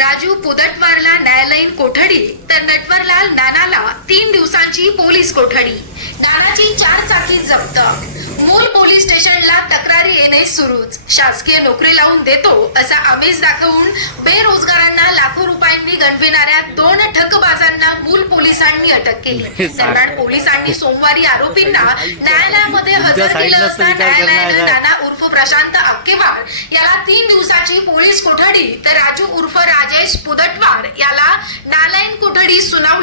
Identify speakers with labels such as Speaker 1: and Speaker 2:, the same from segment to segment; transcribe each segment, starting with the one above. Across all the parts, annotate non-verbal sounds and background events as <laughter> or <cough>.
Speaker 1: राजू पुदटवारला न्यायालयीन कोठडी तर नटवरलाल नानाला तीन दिवसांची पोलीस कोठडी. नानाची चार चाकी जप्त. मूल पोलीस स्टेशनला तक्रारी येणे सुरूच. शासकीय नोकरी लावून देतो असा आमिष दाखवून बेरोजगारांना लाखो रुपयांनी गणविणाऱ्या दोन ठकबाजांना मूल पोलिसांनी अटक केली. दरम्यान पोलिसांनी सोमवारी आरोपींना <laughs> न्यायालयामध्ये हजर केलं असता न्यायालयानं नाना उर्फ प्रशांत अक्केवार याला तीन दिवसाची पोलीस कोठडी तर राजू उर्फ राजेश पुदटवार याला नालायन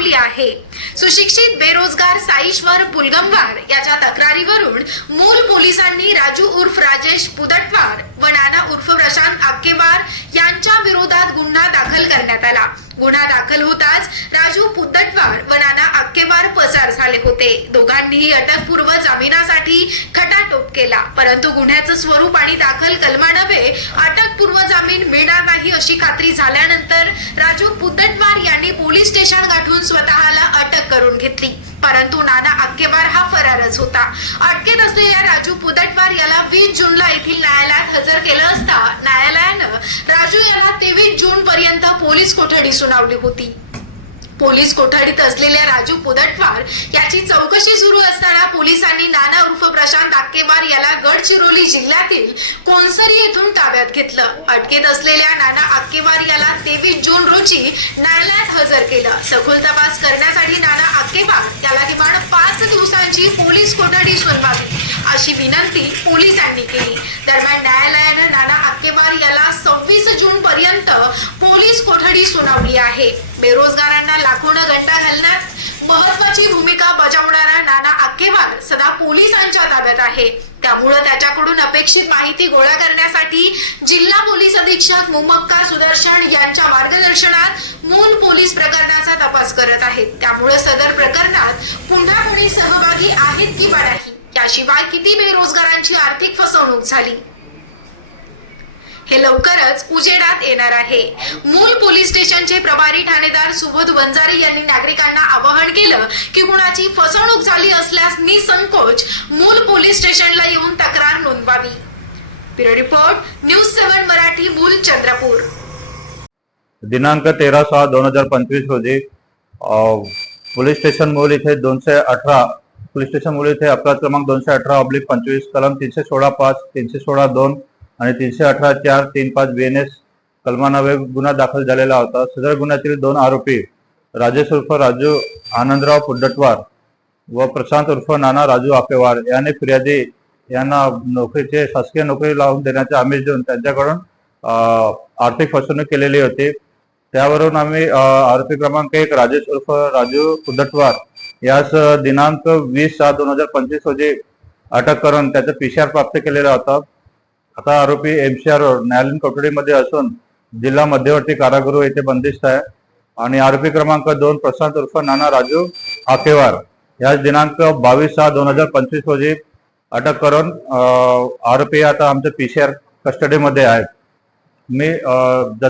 Speaker 1: कोठडी आहे. सुशिक्षित बेरोजगार साईश्वर पुलगमवार याच्या तक्रारीवरून मूल पोलिसांनी राजू उर्फ राजेश पुदटवार व नाना उर्फ प्रशांत आक्केवार यांच्या विरोधात गुन्हा दाखल करण्यात आला. गुन्हा दाखल होताच राजू पुदटवार व नाना अक्केवार पसार झाले होते. दोघांनीही अटकपूर्व जामिनासाठी खटाटोप केला. परंतु गुन्ह्याचं स्वरूप आणि दाखल कलमा नव्हे अटकपूर्व जामीन मिळणार नाही अशी खात्री झाल्यानंतर राजू पुतटवार यांनी पोलीस स्टेशन गाठून स्वतःला अटक करून घेतली. परंतु नाना अक्केवार हा फरारच होता. अटकेत असलेल्या राजू पुदटवार याला वीस जूनला येथील न्यायालयात हजर केलं असता न्यायालयानं राजू याला तेवीस जून पर्यंत पोलीस कोठडी सुनावली होती. पोलीस कोठडीत असलेल्या राजू पुदटवार याची चौकशी सुरू असताना पोलिसांनी नाना उर्फ प्रशांत आक्केवार याला गडचिरोली जिल्ह्यातील कोनसरी येथून ताब्यात घेतलं. अटकेत असलेल्या नाना आक्केवार याला तेवीस जून रोजी न्यायालयात हजर केलं. सखोल तपास करण्यासाठी नाना आक्केवार याला किमान पाच दिवसांची पोलीस कोठडी सुनवावी अशी विनंती पोलिसांनी केली. दरम्यान न्यायालयानं नाना आक्केवार याला सव्वीस जून पर्यंत पोलीस कोठडी सुनावली आहे. बेरोजगारांना लाखोनं घंटा घालण्यात महत्वाची भूमिका बजावणारा नाना आकेवाल सदा पोलिसांच्या ताब्यात आहे. त्यामुळं त्याच्याकडून अपेक्षित माहिती गोळा करण्यासाठी जिल्हा पोलीस अधीक्षक मुमक्का सुदर्शन यांच्या मार्गदर्शनात मूल पोलीस प्रकरणाचा तपास करत आहेत. त्यामुळे सदर प्रकरणात पुन्हा कोणी सहभागी आहेत किंवा नाही याशिवाय किती बेरोजगारांची आर्थिक फसवणूक झाली? हे लवकरच उजेडात येणार आहे. मूल पोलीस स्टेशनचे प्रभारी ठाणेदार सुबोध वंजारे यांनी नागरिकांना आवाहन केलं की कुणाची फसवणूक झाली असल्यास निसंकोच मूल पोलीस स्टेशनला येऊन तक्रार नोंदवावी. Bureau report news seven Marathi Mul Chandrapur.
Speaker 2: दिनांक तेरा सहा दोन हजार पंचवीस रोजी पोलीस स्टेशन मूल इथे दोनशे अठरा पोलीस स्टेशन मूल इथे अपराध क्रमांक दोनशे अठरा ऑब्लिक पंचवीस कलम तीनशे सोळा पाच तीनशे सोळा दोन आणि तीनशे अठरा चार तीन पाच बी एन एस कलमानवे गुन्हा दाखल झालेला होता. सदर गुन्ह्यातील दोन आरोपी राजेश उर्फ राजू आनंदराव पुड्डटवार व प्रशांत उर्फ नाना राजू आपेवार यांनी फिर्यादी यांना नोकरीचे शासकीय नोकरी लावून देण्याचे आमिष देऊन त्यांच्याकडून आर्थिक फसवणूक केलेली होती. त्यावरून आम्ही आरोपी क्रमांक एक राजेश उर्फ राजू पुदटवार यास दिनांक वीस सहा दोन हजार पंचवीस रोजी अटक करून त्याचा पीसीआर प्राप्त केलेला होता. आता आरोपी एमसीआर न्यायालयीन कोठडीमध्ये असून जिल्हा मध्यवर्ती कारागृह येथे बंदिस्त आहे. आणि आरोपी क्रमांक दोन प्रशांत उर्फ नाना राजू आकेवार या दिनांक बावीस सहा दोन हजार पंचवीस रोजी अटक करून आरोपी आता आमच्या पीसीआर कस्टडीमध्ये आहेत. मी अ,